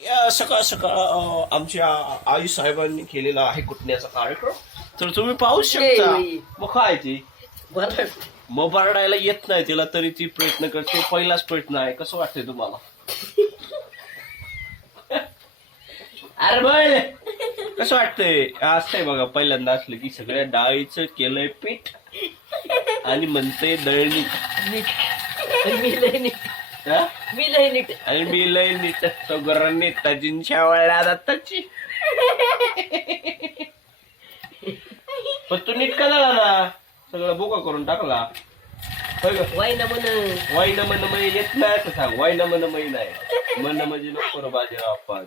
या सकाळ सकाळ आमच्या आई साहेबांनी केलेला आहे कुटण्याचा कार्यक्रम तर तुम्ही पाहू शकता. मग काय ती मग बरडायला येत नाही तिला तरी ती प्रयत्न करते. पहिलाच प्रयत्न आहे. कसं वाटतंय तुम्हाला? अरे बोल कसं वाटतंय? असतंय बघा पहिल्यांदा असलं की सगळ्या डाळीचं केलंय पीठ आणि म्हणते दळणी मी लय नीट आणि मी लय नीट सगळ्यांनी तजींच्या वळल्या जाताची. पण तू नीट का झाला ना सगळं बोका करून टाकला. वाईना म्हण वाईन मन मै येत नाही असं सांग. वाईन मन मै नाही मन म्हणजे नको बाजीराव आपण.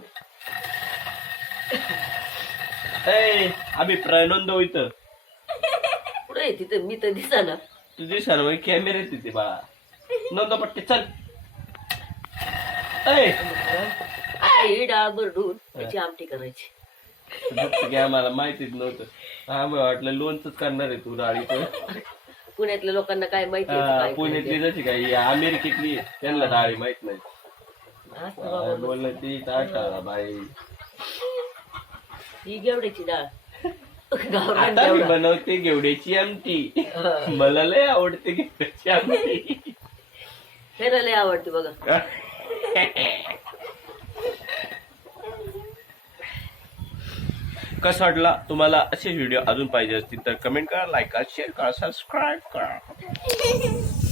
अभिप्राय नोंदव इथं. पुढे तिथं मी तर दिसा ना तू दिसा ना कॅमेरे तिथे बा नोंदव पट्टे चल. आता ही डाळ भरडून त्याची आमटी करायची. आम्हाला माहितीच नव्हतं. आम्हाला वाटलं लोणच करणार आहे तू डाळीचं. पुण्यातल्या लोकांना काय माहिती आहे का काय पुण्यातली जशी काय अमेरिकेतली त्यांना डाळी माहित नाही. असं बाबा बोललं ती टाटा बाई. ही गेवड्याची डाळ गावरान आता मी गेवडा. बनवते घेवड्याची आमटी. मला लय आवडते घेवड्याची आमटी. फिरायला आवडते बघा. कसं वाटला तुम्हाला? असे व्हिडिओ अजून पाहिजे असतील तर कमेंट करा, लाईक करा, शेअर करा, सबस्क्राईब करा.